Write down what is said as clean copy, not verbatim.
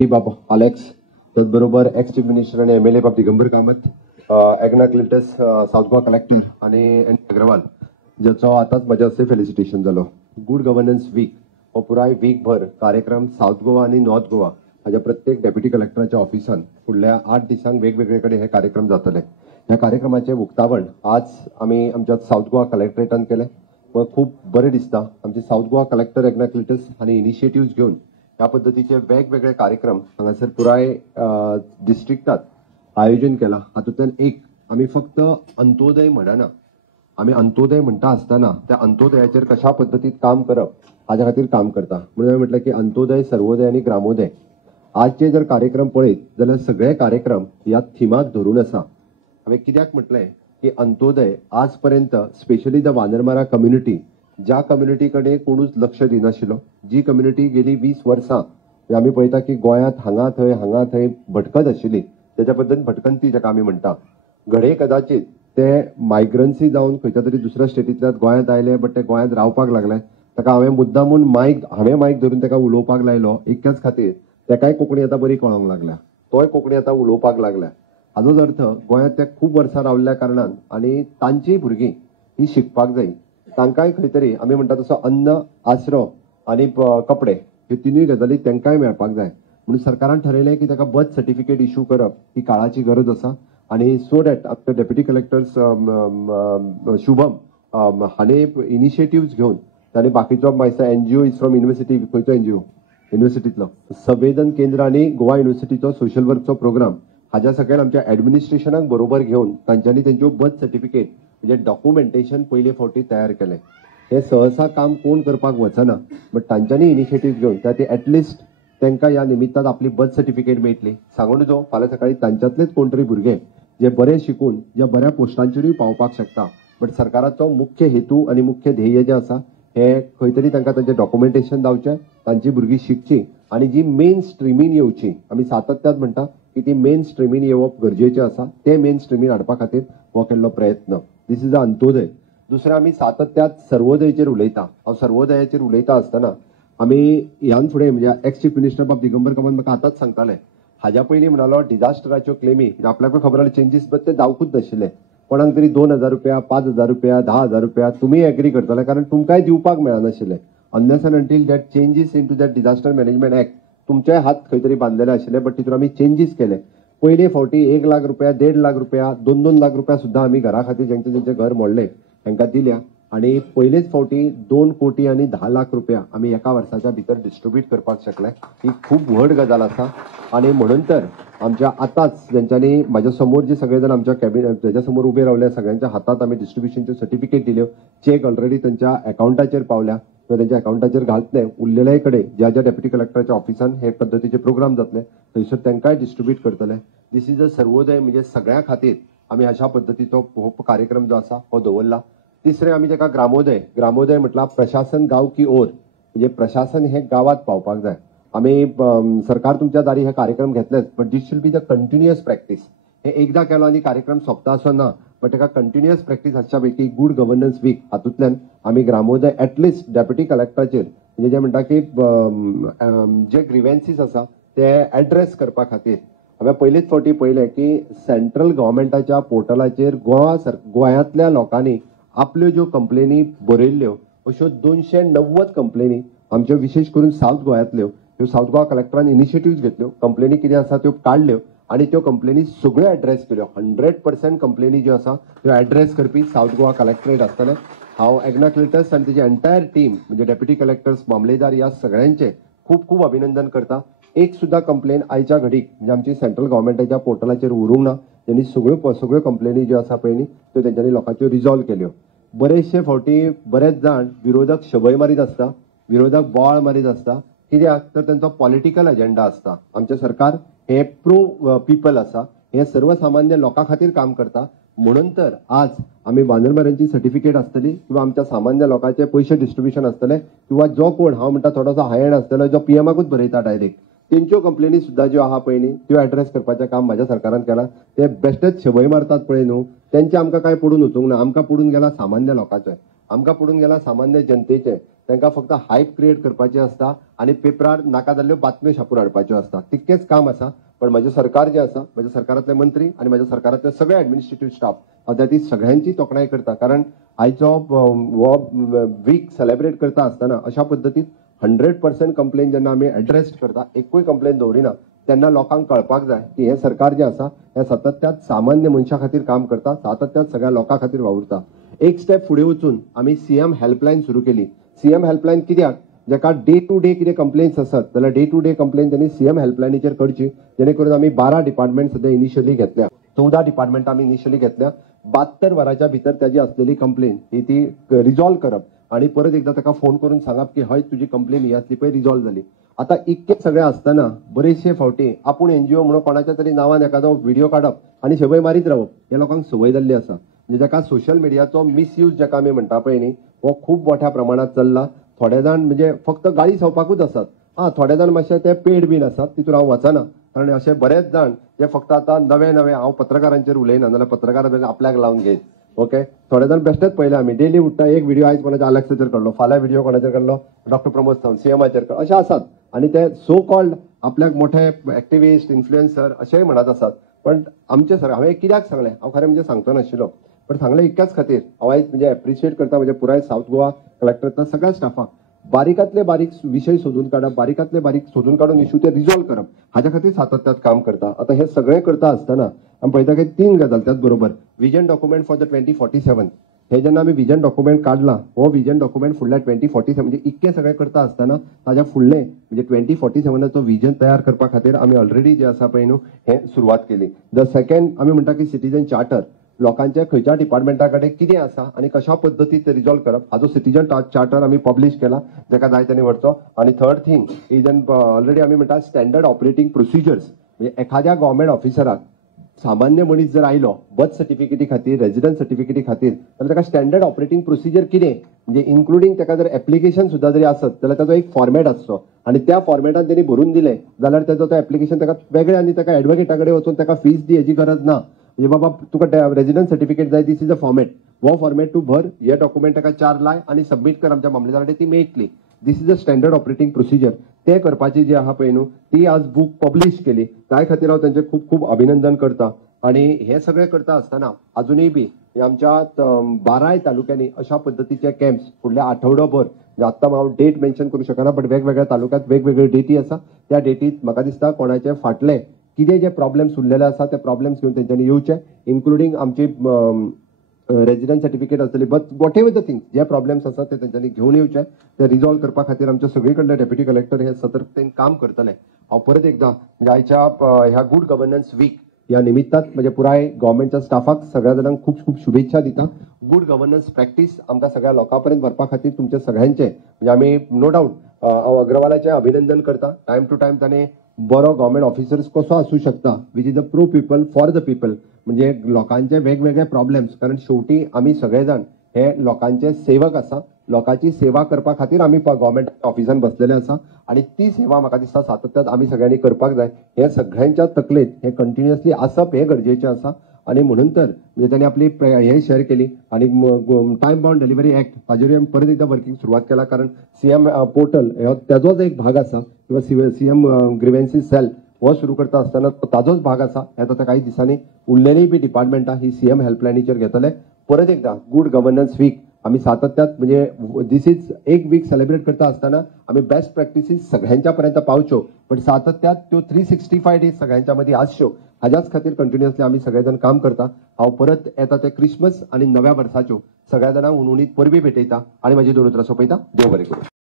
बाबा अलेक्स, त्याचबरोबर ex chief minister आणि एमएलए बाब दिगंबर कामत, एग्ना क्लिंटस साऊथ गोवा कलेक्टर आणि एन अग्रवाल, ज्याचो आतांच म्हज्या हस्ते फेलिसिटेशन जालो. गुड गव्हर्नन्स वीक हो पुराय वीकभर कार्यक्रम साऊथ गोवा आणि नॉर्थ गोवा हाच्या प्रत्येक डेप्युटी कलेक्टराच्या ऑफिसान फुडल्या 8 दिसांक वेगवेगळे कडेन हे कार्यक्रम जातले. ह्या कार्यक्रमाचे उक्तावण आज आम्ही आमच्या साऊथ गोवा कलेक्टरेटान केले व खूप बरें दिसता. आमचे साऊथ गोवा कलेक्टर एग्ना क्लिंटस हांणी इनिशिएटिव्ह घेवन ह्या पद्धतीचे वेगवेगळे कार्यक्रम हांगासर पुराय डिस्ट्रिक्टात आयोजन केला. हातूंतल्यान एक आम्ही फक्त अंत्योदय म्हणना, आम्ही अंत्योदय म्हणटा आसतना त्या अंत्योदयाचेर कशा पद्धतीत काम करप हाच्या खातीर काम करता. म्हणून हांवें म्हटलें की अंत्योदय, सर्वोदय आणि ग्रामोदय आजचे जर कार्यक्रम पळयत जाल्यार सगळे कार्यक्रम ह्या थिमाक धरून आसा. हांवें कित्याक म्हटलें की अंत्योदय आज पर्यंत स्पेशली द वानरमारा कम्युनिटी, ज्या कम्युनिटी कडेन कोणूच लक्ष दिनाशिल्लो, जी कम्युनिटी गेली 20 वर्सां आम्ही पळयता की गोंयांत हांगा थंय भटकत आशिल्ली, त्याच्या पद्दतीन भटकंती जाका आमी म्हणटा. घडये कदाचित ते मायग्रन्सी जावन खंयच्या तरी दुसऱ्या स्टेटींतल्यान गोंयांत आयले, बट ते गोंयांत रावपाक लागले. ताका हांवें मुद्दामून मायक धरून ताका उलोवपाक लायलो इतक्याच खातीर ताकाय कोंकणी आतां बरी कळोंक लागल्या, तोय कोंकणी आतां उलोवपाक लागल्या. हाचोच अर्थ गोंयांत ते खूब वर्सां रावल्ल्या कारणान आनी तांचीय भुरगीं ही शिकपाक जाय. तांकांय खंय तरी आमी म्हणटा तसो अन्न, आसरो आणि कपडे ह्यो तिनूय गजाली तांकांय मेळपाक जाय. म्हणून सरकारान ठरयलें की ताका बर्थ सर्टिफिकेट इश्यू करप ही काळाची गरज आसा. आणि सो दॅट आमचे डेप्युटी कलेक्टर्स शुभम हाणे इनिशिएटिव्ह घेवन ताणें बाकीचो मायसा एनजीओ इज फ्रॉम युनिव्हर्सिटी, खंयचो एनजीओ युनिव्हर्सिटींतलो संवेदन केंद्र आणि गोवा युनिव्हर्सिटीचो सोशल वर्कचो प्रोग्राम हाज्या सकयल आमच्या ऍडमिनिस्ट्रेशनाक बरोबर घेवन तांच्यांनी तेंच्यो बर्थ सर्टिफिकेट म्हणजे डॉक्युमेंटेशन पयले फावटी तयार केलें. हे सहसा काम कोण करपाक वचना, बट तांच्यांनी इनिशिएटिव्ह घेवन त्या एटलिस्ट तांकां ह्या निमित्तान आपली बर्थ सर्टिफिकेट मेळटली. सांगून जो फाल्यां सकाळी तांच्यांतलेच कोण तरी भुरगे जे बरे शिकून ज्या बऱ्या पोस्टांचेरूय पावपाक शकता. बट सरकाराचो मुख्य हेतू आणि मुख्य ध्येय जे आसा हे खंय तरी तांकां तांचें डॉक्युमेंटेशन जावचें, तांची भुरगीं शिकची आणि जी मेन स्ट्रिमीन येवची. आमी सातत्यान म्हणटा की ती मेन स्ट्रिमीन येवप गरजेचें आसा. ते मेन स्ट्रिमीन हाडपा खातीर हो केल्लो प्रयत्न. दीस इज अ अंत्योदय. दुसरें आमी सातत्यात सर्वोदयाचेर उलयता. हांव सर्वोदयाचेर उलयता आसतना आमी ह्यान फुडें म्हणजे एक्स चीफ मिनिस्टर बाब दिगंबर कामत म्हाका आतांच सांगताले, हाज्या पयलीं म्हणालो डिझास्टराच्यो क्लेमी आपल्याकूय खबर आसली चेंजीस बट ते जावंकूच नाशिल्ले. कोणाक तरी 2,000 रुपया, 5,000 रुपया, 10,000 रुपया तुमी एग्री करताले कारण तुमकांय दिवपाक मेळनाशिल्ले. Unless and until that changes into that disaster management act तुमचे हात खंय तरी बांदलेले आशिल्ले, बट तितून आमी चेंजीस केले. पयले फावटी 1 लाख रुपया, 1.5 लाख रुपया, 2-2 लाख रुपया सुद्धा आमी घरा खातीर जेंचे घर मोडले तांकां दिल्या. आणि पहिलेच फावटी 2 कोटी आणि 10 लाख रुपया आम्ही एका वर्षाच्या भितर डिस्ट्रीब्यूट करपाक शकले. ही खूप व्हड गजाल आसा. आणि म्हणून तर आमच्या आतांच ज्यांच्यानी माझ्या समोर जे सगळेजण आमच्या कॅबिनेट त्याच्या समोर उभे रावले सगळ्यांच्या हातात आम्ही डिस्ट्रीब्युशनचे सर्टिफिकेट दिल्यो. चेक ऑलरेडी त्यांच्या अकाउंटाचेर पावल्या किंवा त्यांच्या अकाउंटाचेर घालतले. उरलेल्या कडे ज्या ज्या डेप्युटी कलेक्टराच्या ऑफिसान हे पद्धतीचे प्रोग्राम जातले थंयसर तांकांय डिस्ट्रीब्यूट करतले. दिस इज अ सर्वोदय म्हणजे सगळ्या खातीर आम्ही अशा पद्धतीचो कार्यक्रम जो आसा हो दवरला. तिसरे आम्ही ताका ग्रामोदय म्हटला प्रशासन गाव की ओर, म्हणजे प्रशासन हे गावात पावपाक जाय. आम्ही सरकार तुमच्या दारी हे कार्यक्रम घेतलेच, but this should be the continuous practice. हे एकदा केलो आणि कार्यक्रम सोंपता असो ना, बट ताका कंटिन्युअस प्रॅक्टीस आसच्या पैकी गुड गव्हर्नन्स वीक हातूंतल्यान आम्ही ग्रामोदय एटलिस्ट डेप्युटी कलेक्टराचेर म्हणजे जे म्हणटा की जे ग्रिव्हन्सीस आसा ते ऍड्रेस करपा खातीर हांवें पयलीच फावटी पळयलें की सेंट्रल गव्हर्मेंटाच्या पोर्टलाचेर गोंयांतल्या लोकांनी आपल्यो ज्यो कंप्लेनी बरयल्ल्यो अश्यो 290 कंप्लेनी आमच्यो विशेष करून साऊथ गोंयांतल्यो ह्यो साऊथ गोवा कलेक्टरान इनिशिएटिव्ह घेतल्यो. कंप्लेनी कितें आसा त्यो काडल्यो आणि त्यो कंप्लेनी सगळ्यो ऍड्रेस केल्यो. 100% कंप्लेनी ज्यो आसा त्यो ऍड्रेस करपी साऊथ गोवा कलेक्टरेट आसतलें. हांव एग्ना क्लिंटस आनी तेजी एंटायर टीम म्हणजे डेप्युटी कलेक्टर्स, मामलेदार ह्या सगळ्यांचे खूप खूप अभिनंदन करता. एक सुद्धा कंप्लेन आयच्या घडीक म्हणजे आमची सेंट्रल गव्हर्मेंटाच्या पोर्टलाचेर उरूंक ना. त्यांनी सगळ्यो कंप्लेनी ज्यो आसा पळय न्ही त्यो तेंच्यांनी लोकांच्यो रिजॉल्व केल्यो. बरेचशे फावटी बरेच जाण विरोधक शबय मारीत असता, विरोधक बोवाळ मारीत असता. कित्याक तर त्यांचा पॉलिटिकल एजेंडा असता. आमचे सरकार हे प्रो पीपल आसा, हे सर्वसामान्य लोकां खातीर काम करता. म्हणून तर आज आम्ही बांदरबारांची सर्टिफिकेट आसतली किंवा आमच्या सामान्य लोकांचे पयशे डिस्ट्रीब्युशन आसतले किंवा जो कोण हांव म्हणटा थोडोसो हाय एंड आसतलो जो पीएमाकूच बरयता डायरेक्ट तेंच्यो कंप्लेनी सुद्धा ज्यो आहा पळय न्ही त्यो ऍड्रेस करपाचें काम माझ्या सरकारान केलां. ते बेश्टेच शबय मारतात पळय न्हू तेंचे आमकां काय पडून वचूंक ना. आमकां पडून गेला सामान्य लोकांचे, आमकां पडून गेला सामान्य जनतेचे. तांकां फक्त हायप क्रिएट करपाचें आसता आनी पेपरार नाका जाल्ल्यो बातम्यो छापून हाडपाच्यो आसता, तितकेंच काम आसा. पण म्हजें सरकार जें आसा, म्हज्या सरकारांतले मंत्री आनी म्हज्या सरकारांतले सगळे एडमिनिस्ट्रेटिव्ह स्टाफ हांव ती सगळ्यांची तोखणाय करता. कारण आयचो हो वीक सेलेब्रेट करता आसतना अशा पद्दतीन 100% कंप्लेन जेन्ना आमी एड्रेस करता, एकूय कंप्लेन दवरिना, तेन्ना लोकांक कळपाक जाय की हे सरकार जें आसा हें सातत्यात सामान्य मनशा खातीर काम करता, सातत्यात सगळ्या लोकां खातीर वावुरता. एक स्टेप फुडें वचून आमी सीएम हेल्पलायन सुरू केली. सीएम हेल्पलायन कित्याक? जेका डे टू डे कितें कंप्लेन्स आसत जाल्यार डे टू डे कंप्लेन त्यांनी सीएम हेल्पलायनीचेर करची, जेणे करून आमी 12 डिपार्टमेंट सध्या इनिशियली घेतल्या, 14 डिपार्टमेंट आमी इनिशियली घेतल्या. 72 वरांच्या भितर त्याची असलेली कंप्लेन ही ती रिजॉल्व करप आणि परत एकदा ताका फोन करून सांगप की हय तुजी कंप्लेन ही आसली पळय रिजॉल्व जाली. आता इतके सगळे असताना बरेचशे फावटी आपूण एनजीओ म्हणून कोणाच्या तरी नांवान एखादो व्हिडिओ काडप आणि शबय मारीत रावप हे लोकांक संवय जाल्ली आसा. म्हणजे जाका सोशल मिडियाचो मिसयूज जाका आमी म्हणटा पळय न्ही, हो खूब मोठ्या प्रमाणात चल्ला. थोडे जाण म्हणजे फक्त गाळी खावपाकूच आसात, थोडे जाण मातशे ते पेड बीन आसात, तितून हांव वचना. कारण असे बरेच जाण जे फक्त आता नवे हांव पत्रकारांचेर उलयना जाल्यार पत्रकार आपल्याक लावन घेत. ओके, थोडे जाण बेश्टेच पळयले आमी डेली उठता एक व्हिडिओ आयज कोणाच्या अलेक्साचेर काडलो, फाल्यां व्हिडिओ कोणाचेर काडलो डॉक्टर प्रमोद सावंत सीएमाचेर काडलो, अशे आसात. आणि ते सो कॉल्ड आपल्याक मोठे एक्टिविस्ट इन्फ्लुएन्सर अशेंय म्हणत आसात. पण आमचे सर हांवें कित्याक सांगलें, हांव खरें म्हणजे सांगतो नाशिल्लो, पण सांगलें इतक्याच खातीर हांव आयज म्हणजे एप्रिशिएट करता म्हणजे पुराय साऊथ गोवा कलेक्टरेटच्या सगळ्या स्टाफाक. बारीकातले बारीक विषय सोदून काडप, बारीकातले बारीक सोदून काडून इश्यू ते रिजॉल्व करप, हाच्या खातीर सातत्यात काम करता. आता हे सगळें करता आसतना आमी पळयता की 3 गजाल त्याच बरोबर विजन डॉक्युमेंट फॉर द 2047 हे जेन्ना आमी विजन डॉक्युमेंट काढला, हो विजन डॉक्युमेंट फुडल्या 2047 म्हणजे इतके सगळे करता आसतना ताच्या फुडले म्हणजे 2047 विजन तयार करपा खातीर आमी ऑलरेडी जे आसा पळय न्हू हे सुरवात केली. द सेकंड आमी म्हणटा की सिटीजन चार्टर, लोकांच्या खंयच्या डिपार्टमेंटा कडेन कितें आसा आणि कशा पद्दतीन ते रिजॉल्व करप हाजो सिटीजन चार्टर आमी पब्लीश केला, जाका जाय तेणी व्हरचो. आणि थर्ड थिंग इज ऑलरेडी आमी म्हणटा स्टँडर्ड ऑपरेटिंग प्रोसिजर्स, म्हणजे एखाद्या गव्हर्मेंट ऑफिसराक सामान्य मनीस जर आयलो बर्थ सर्टिफिकेटी खातीर, रेजिडन्स सर्टिफिकेटी खातीर, जाल्यार ताका स्टँडर्ड ऑपरेटिंग प्रोसिजर कितें म्हणजे इन्क्लुडींग ताका जर एप्लिकेशन सुद्धा जरी आसत जाल्यार ताचो एक फॉर्मॅट आसचो आणि त्या फॉर्मॅटान त्यांनी भरून दिले जाल्यार त्याचो तो एप्लिकेशन ताका वेगळे आणि ताका एडवोकेटा कडेन वचून ताका फीस दी हेची गरज ना. म्हणजे बाबा तुका रेजिडन्स सर्टिफिकेट जाय, दिस इज अ फॉर्मॅट, हो फॉर्मॅट तू भर, हे डॉक्युमेंट ताका 4 लाय आणि सबमीट कर आमच्या मामलेदाराकडे, ती मेळटली. This is a standard operating procedure. ते करपाची जी आहा पळय न्हू ती आज बुक पब्लीश केली, त्या खातीर हांव तांचे खूब खूब अभिनंदन करता. आणि हे सगळे करता आसतना अजूनय बी आमच्या 12 तालुक्यांनी अशा पद्दतीचे कॅम्प्स फुडल्या आठवडोभर, आत्ता हांव डेट मेन्शन करूं शकना, बट वेगवेगळ्या तालुक्यांत वेगवेगळे डेटी आसा. त्या डेटीत म्हाका दिसता कोणाचे फाटले कितें जे प्रॉब्लेम्स उरलेले आसा ते प्रॉब्लेम्स घेवन तेंच्यांनी येवचे, इन्क्लुडींग आमची रेजिडन्स सर्टिफिकेट आसतली, but what ever the things जे प्रॉब्लेम्स आसा ते तेंच्यांनी घेवन येवचे, ते रिजॉल्व करपा खातीर आमचे सगळे कडले डेप्युटी कलेक्टर हे सतर्कतेन काम करतले. हांव परत एकदा म्हणजे आयच्या ह्या गुड गव्हर्नन्स वीक या निमित्तात म्हणजे पुराय गव्हर्नमेंटच्या स्टाफाक सगळ्या जाणांक खूब खूब शुभेच्छा दिता. गुड गव्हर्नन्स प्रॅक्टीस आमकां सगळ्या लोकांपर्यंत व्हरपा खातीर तुमचे सगळ्यांचे म्हणजे आमी नो डाऊट हांव अग्रवालाचें अभिनंदन करता. टायम टू टायम ताणें बरो गव्हर्नमेंट ऑफिसर्स कसो आसूं शकता which is a pro people for the people, म्हणजे लोकांचे वेगवेगळे प्रॉब्लेम्स, कारण शेवटी आमी सगळे जाण हे लोकांचे सेवक आसा, लोकांची सेवा करपा खातीर आमी गव्हर्नमेंट ऑफिसान बसलेले आसा आणि ती सेवा म्हाका दिसता सातत्यात आमी सगळ्यांनी करपाक जाय. हे सगळ्यांच्या तकलेत हे कंटिन्युअसली आसप हे गरजेचें आसा. आणि म्हणून तर म्हणजे त्यांनी आपली हे शेअर केली आणि टायम बाउंड डिलिव्हरी ऍक्ट ताजेर आमी परत एकदा वर्किंग सुरवात केला, कारण सीएम पोर्टल हो त्याचोच एक भाग आसा किंवा सीएम ग्रिव्हन्सीस सेल हो सुरू करता आसतना ताजोच भाग आसा. हे आता काही दिसांनी उरलेली बी डिपार्टमेंटां ही सीएम हेल्पलायनीचेर घेतले. परत एकदा गुड गव्हर्नन्स वीक आम्ही सातत्यात म्हणजे दिस इज एक वीक सेलिब्रेट करता असताना आम्ही बेस्ट प्रॅक्टिसीस सगळ्यांच्या पर्यंत पावच्यो, पण सातत्यात त्यो 365 डेज सगळ्यांच्या मध्ये आसच्यो हाच्याच खातीर कंटिन्युअसली आम्ही सगळेजण काम करता. हांव परत येता ते क्रिसमस आणि नव्या वर्साच्यो सगळ्या जाणांक उणउणीत परबी भेटयता आणि माझी 2 उतरां सोंपयता. देव बरें करूं.